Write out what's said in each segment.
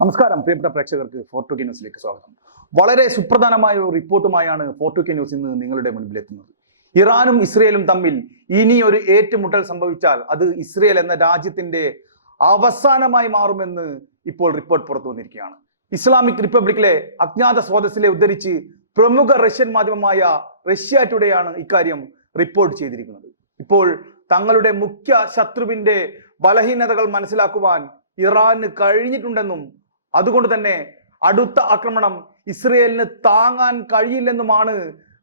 നമസ്കാരം പ്രിയപ്പെട്ട പ്രേക്ഷകർക്ക് ഫോർട്ടു കെ ന്യൂസിലേക്ക് സ്വാഗതം. വളരെ സുപ്രധാനമായ ഒരു റിപ്പോർട്ടുമായാണ് ഫോർട്ടു കെ ന്യൂസ് ഇന്ന് നിങ്ങളുടെ മുൻപിലെത്തുന്നത് ഇറാനും ഇസ്രയേലും തമ്മിൽ ഇനി ഒരു ഏറ്റുമുട്ടൽ സംഭവിച്ചാൽ അത് ഇസ്രയേൽ എന്ന രാജ്യത്തിന്റെ അവസാനമായി മാറുമെന്ന് ഇപ്പോൾ റിപ്പോർട്ട് പുറത്തു വന്നിരിക്കുകയാണ്. ഇസ്ലാമിക് റിപ്പബ്ലിക്കിലെ അജ്ഞാത സ്രോതസ്സിലെ ഉദ്ധരിച്ച് പ്രമുഖ റഷ്യൻ മാധ്യമമായ റഷ്യ ടുഡേയാണ് ഇക്കാര്യം റിപ്പോർട്ട് ചെയ്തിരിക്കുന്നത്. ഇപ്പോൾ തങ്ങളുടെ മുഖ്യ ശത്രുവിന്റെ ബലഹീനതകൾ മനസ്സിലാക്കുവാൻ ഇറാന് കഴിഞ്ഞിട്ടുണ്ടെന്നും അതുകൊണ്ട് തന്നെ അടുത്ത ആക്രമണം ഇസ്രയേലിന് താങ്ങാൻ കഴിയില്ലെന്നുമാണ്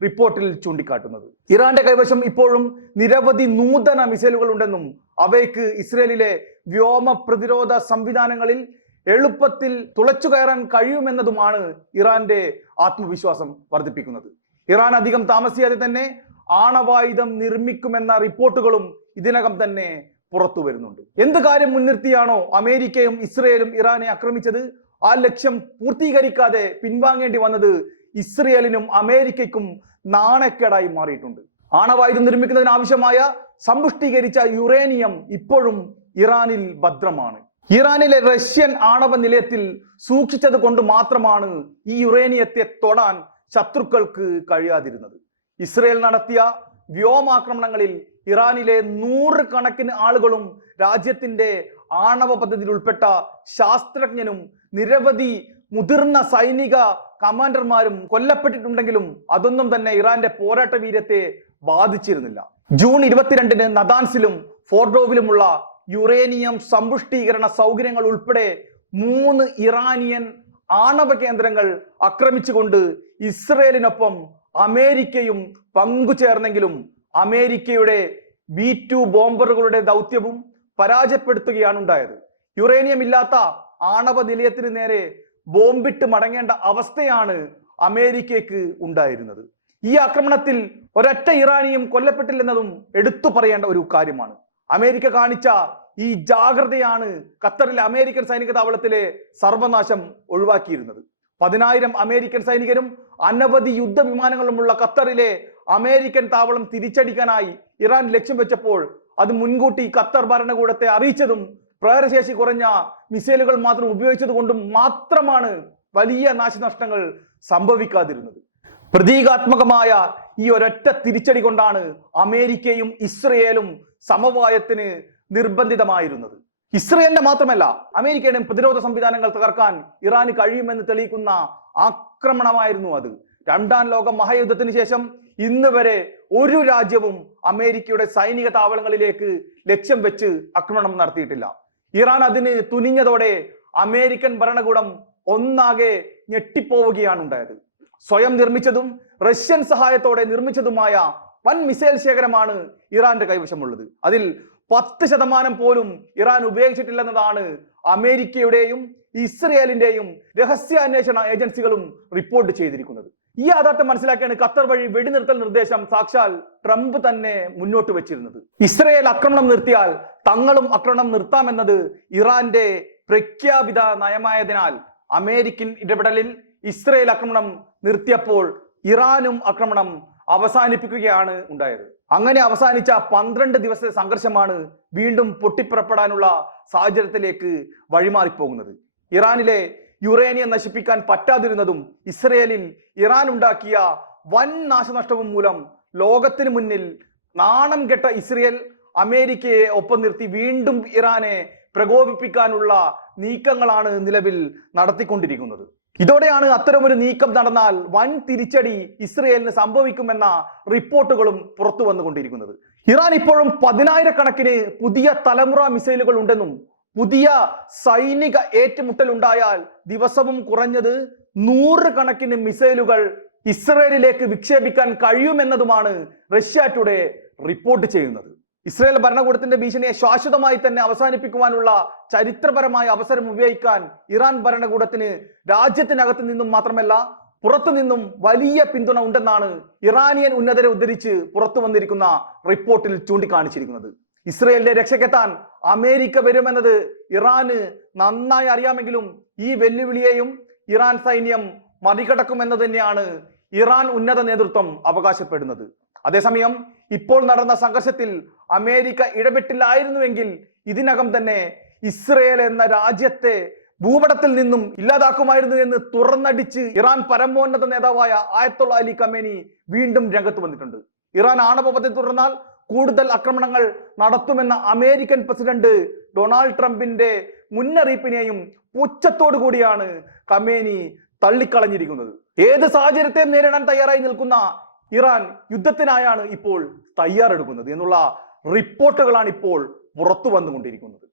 റിപ്പോർട്ടിൽ ചൂണ്ടിക്കാട്ടുന്നത്. ഇറാന്റെ കൈവശം ഇപ്പോഴും നിരവധി നൂതന മിസൈലുകൾ ഉണ്ടെന്നും അവയ്ക്ക് ഇസ്രയേലിലെ വ്യോമ പ്രതിരോധ സംവിധാനങ്ങളിൽ എളുപ്പത്തിൽ തുളച്ചു കയറാൻ കഴിയുമെന്നതുമാണ് ഇറാന്റെ ആത്മവിശ്വാസം വർദ്ധിപ്പിക്കുന്നത്. ഇറാൻ അധികം താമസിയാതെ തന്നെ ആണവായുധം നിർമ്മിക്കുമെന്ന റിപ്പോർട്ടുകളും ഇതിനകം തന്നെ പുറത്തു വരുന്നുണ്ട് എന്ത് കാര്യം മുൻനിർത്തിയാണോ അമേരിക്കയും ഇസ്രയേലും ഇറാനെ ആക്രമിച്ചത്? ആ ലക്ഷ്യം പൂർത്തീകരിക്കാതെ പിൻവാങ്ങേണ്ടി വന്നത് ഇസ്രയേലിനും അമേരിക്കയ്ക്കും നാണക്കേടായി മാറിയിട്ടുണ്ട്. ആണവായുധം നിർമ്മിക്കുന്നതിന് ആവശ്യമായ സമ്പുഷ്ടീകരിച്ച യുറേനിയം ഇപ്പോഴും ഇറാനിൽ ഭദ്രമാണ്. ഇറാനിലെ റഷ്യൻ ആണവ നിലയത്തിൽ സൂക്ഷിച്ചത് കൊണ്ട് മാത്രമാണ് ഈ യുറേനിയത്തെ തൊടാൻ ശത്രുക്കൾക്ക് കഴിയാതിരുന്നത്. ഇസ്രയേൽ നടത്തിയ വ്യോമാക്രമണങ്ങളിൽ ഇറാനിലെ നൂറുകണക്കിന് ആളുകളും രാജ്യത്തിന്റെ ആണവ പദ്ധതിയിൽ ഉൾപ്പെട്ട ശാസ്ത്രജ്ഞനും നിരവധി മുതിർന്ന സൈനിക കമാൻഡർമാരും കൊല്ലപ്പെട്ടിട്ടുണ്ടെങ്കിലും അതൊന്നും തന്നെ ഇറാന്റെ പോരാട്ട വീര്യത്തെ ബാധിച്ചിരുന്നില്ല. ജൂൺ ഇരുപത്തിരണ്ടിന് നദാൻസിലും ഫോർഡോവിലുമുള്ള യുറേനിയം സമ്പുഷ്ടീകരണ സൗകര്യങ്ങൾ ഉൾപ്പെടെ മൂന്ന് ഇറാനിയൻ ആണവ കേന്ദ്രങ്ങൾ ആക്രമിച്ചുകൊണ്ട് ഇസ്രയേലിനൊപ്പം അമേരിക്കയും പങ്കുചേർന്നെങ്കിലും അമേരിക്കയുടെ ബി ടു ബോംബറുകളുടെ ദൗത്യവും പരാജയപ്പെടുത്തുകയാണ് ഉണ്ടായത് യുറേനിയം ഇല്ലാത്ത ആണവ നിലയത്തിന് നേരെ ബോംബിട്ട് മടങ്ങേണ്ട അവസ്ഥയാണ് അമേരിക്കയ്ക്ക് ഉണ്ടായിരുന്നത്. ഈ ആക്രമണത്തിൽ ഒരൊറ്റ ഇറാനിയും കൊല്ലപ്പെട്ടില്ലെന്നതും എടുത്തു പറയേണ്ട ഒരു കാര്യമാണ്. അമേരിക്ക കാണിച്ച ഈ ജാഗ്രതയാണ് ഖത്തറിലെ അമേരിക്കൻ സൈനിക താവളത്തിലെ സർവനാശം ഒഴിവാക്കിയിരുന്നത്. പതിനായിരം അമേരിക്കൻ സൈനികരും അനവധി യുദ്ധവിമാനങ്ങളുമുള്ള ഖത്തറിലെ അമേരിക്കൻ താവളം തിരിച്ചടിക്കാനായി ഇറാൻ ലക്ഷ്യം വെച്ചപ്പോൾ അത് മുൻകൂട്ടി ഖത്തർ ഭരണകൂടത്തെ അറിയിച്ചതും പ്രഹരശേഷി കുറഞ്ഞ മിസൈലുകൾ മാത്രം ഉപയോഗിച്ചത് കൊണ്ടും മാത്രമാണ് വലിയ നാശനഷ്ടങ്ങൾ സംഭവിക്കാതിരുന്നത്. പ്രതീകാത്മകമായ ഈ ഒരൊറ്റ തിരിച്ചടി കൊണ്ടാണ് അമേരിക്കയും ഇസ്രയേലും സമവായത്തിന് നിർബന്ധിതമായിരുന്നത്. ഇസ്രയേലിന്റെ മാത്രമല്ല അമേരിക്കയുടെ പ്രതിരോധ സംവിധാനങ്ങൾ തകർക്കാൻ ഇറാന് കഴിയുമെന്ന് തെളിയിക്കുന്ന ആക്രമണമായിരുന്നു അത്. രണ്ടാം ലോക മഹായുദ്ധത്തിന് ശേഷം ഇന്ന് വരെ ഒരു രാജ്യവും അമേരിക്കയുടെ സൈനിക താവളങ്ങളിലേക്ക് ലക്ഷ്യം വെച്ച് ആക്രമണം നടത്തിയിട്ടില്ല. ഇറാൻ അതിന് തുനിഞ്ഞതോടെ അമേരിക്കൻ ഭരണകൂടം ഒന്നാകെ ഞെട്ടിപ്പോവുകയാണ് ഉണ്ടായത്. സ്വയം നിർമ്മിച്ചതും റഷ്യൻ സഹായത്തോടെ നിർമ്മിച്ചതുമായ വൻ മിസൈൽ ശേഖരമാണ് ഇറാന്റെ കൈവശമുള്ളത്. അതിൽ പത്ത് ശതമാനം പോലും ഇറാൻ ഉപയോഗിച്ചിട്ടില്ലെന്നതാണ് അമേരിക്കയുടെയും ഇസ്രയേലിന്റെയും രഹസ്യാന്വേഷണ ഏജൻസികളും റിപ്പോർട്ട് ചെയ്തിരിക്കുന്നത്. ഈ യാഥാർത്ഥ്യം മനസ്സിലാക്കിയാണ് ഖത്തർ വഴി വെടിനിർത്തൽ നിർദ്ദേശം സാക്ഷാൽ ട്രംപ് തന്നെ മുന്നോട്ട് വെച്ചിരുന്നത്. ഇസ്രയേൽ ആക്രമണം നിർത്തിയാൽ തങ്ങളും ആക്രമണം നിർത്താമെന്നത് ഇറാന്റെ പ്രഖ്യാപിത നയമായതിനാൽ അമേരിക്കൻ ഇടപെടലിൽ ഇസ്രയേൽ ആക്രമണം നിർത്തിയപ്പോൾ ഇറാനും ആക്രമണം അവസാനിപ്പിക്കുകയാണ് ഉണ്ടായത്. അങ്ങനെ അവസാനിച്ച പന്ത്രണ്ട് ദിവസത്തെ സംഘർഷമാണ് വീണ്ടും പൊട്ടിപ്പുറപ്പെടാനുള്ള സാഹചര്യത്തിലേക്ക് വഴിമാറിപ്പോകുന്നത്. ഇറാനിലെ യുറേനിയം നശിപ്പിക്കാൻ പറ്റാതിരുന്നതും ഇസ്രയേലിൽ ഇറാൻ ഉണ്ടാക്കിയ വൻ നാശനഷ്ടവും മൂലം ലോകത്തിന് മുന്നിൽ നാണം കെട്ട ഇസ്രയേൽ അമേരിക്കയെ ഒപ്പം നിർത്തി വീണ്ടും ഇറാനെ പ്രകോപിപ്പിക്കാനുള്ള നീക്കങ്ങളാണ് നിലവിൽ നടത്തിക്കൊണ്ടിരിക്കുന്നത്. ഇതോടെയാണ് അത്തരമൊരു നീക്കം നടന്നാൽ വൻ തിരിച്ചടി ഇസ്രയേലിന് സംഭവിക്കുമെന്ന റിപ്പോർട്ടുകളും പുറത്തു വന്നുകൊണ്ടിരിക്കുന്നത്. ഇറാൻ ഇപ്പോഴും പതിനായിരക്കണക്കിന് പുതിയ തലമുറ മിസൈലുകൾ ഉണ്ടെന്നും പുതിയ സൈനിക ഏറ്റുമുട്ടൽ ഉണ്ടായാൽ ദിവസവും കുറഞ്ഞത് നൂറ് കണക്കിന് മിസൈലുകൾ ഇസ്രയേലിലേക്ക് വിക്ഷേപിക്കാൻ കഴിയുമെന്നതുമാണ് റഷ്യ ടുഡേ റിപ്പോർട്ട് ചെയ്യുന്നത്. ഇസ്രയേൽ ഭരണകൂടത്തിന്റെ ഭീഷണിയെ ശാശ്വതമായി തന്നെ അവസാനിപ്പിക്കുവാനുള്ള ചരിത്രപരമായ അവസരം ഉപയോഗിക്കാൻ ഇറാൻ ഭരണകൂടത്തിന് രാജ്യത്തിനകത്ത് നിന്നും മാത്രമല്ല പുറത്തു നിന്നും വലിയ പിന്തുണ ഉണ്ടെന്നാണ് ഇറാനിയൻ ഉന്നതരെ ഉദ്ധരിച്ച് പുറത്തു വന്നിരിക്കുന്ന റിപ്പോർട്ടിൽ ചൂണ്ടിക്കാണിച്ചിരിക്കുന്നത്. ഇസ്രയേലിന്റെ രക്ഷയ്ക്കെത്താൻ അമേരിക്ക വരുമെന്നത് ഇറാന് നന്നായി അറിയാമെങ്കിലും ഈ വെല്ലുവിളിയെയും ഇറാൻ സൈന്യം മറികടക്കുമെന്ന് തന്നെയാണ് ഇറാൻ ഉന്നത നേതൃത്വം അവകാശപ്പെടുന്നത്. അതേസമയം ഇപ്പോൾ നടന്ന സംഘർഷത്തിൽ അമേരിക്ക ഇടപെട്ടില്ലായിരുന്നുവെങ്കിൽ ഇതിനകം തന്നെ ഇസ്രയേൽ എന്ന രാജ്യത്തെ ഭൂപടത്തിൽ നിന്നും ഇല്ലാതാക്കുമായിരുന്നു എന്ന് തുറന്നടിച്ച് ഇറാൻ പരമോന്നത നേതാവായ ആയത്തുള്ള അലി കമേനി വീണ്ടും രംഗത്ത് വന്നിട്ടുണ്ട്. ഇറാൻ ആണവ പദ്ധതി തുടർന്നാൽ കൂടുതൽ ആക്രമണങ്ങൾ നടത്തുമെന്ന അമേരിക്കൻ പ്രസിഡന്റ് ഡൊണാൾഡ് ട്രംപിന്റെ മുന്നറിയിപ്പിനെയും പുച്ഛത്തോടു കൂടിയാണ് കമേനി തള്ളിക്കളഞ്ഞിരിക്കുന്നത്. ഏത് സാഹചര്യത്തെ നേരിടാൻ തയ്യാറായി നിൽക്കുന്ന ഇറാൻ യുദ്ധത്തിനായാണ് ഇപ്പോൾ തയ്യാറെടുക്കുന്നത് എന്നുള്ള റിപ്പോർട്ടുകളാണ് ഇപ്പോൾ പുറത്തു വന്നുകൊണ്ടിരിക്കുന്നത്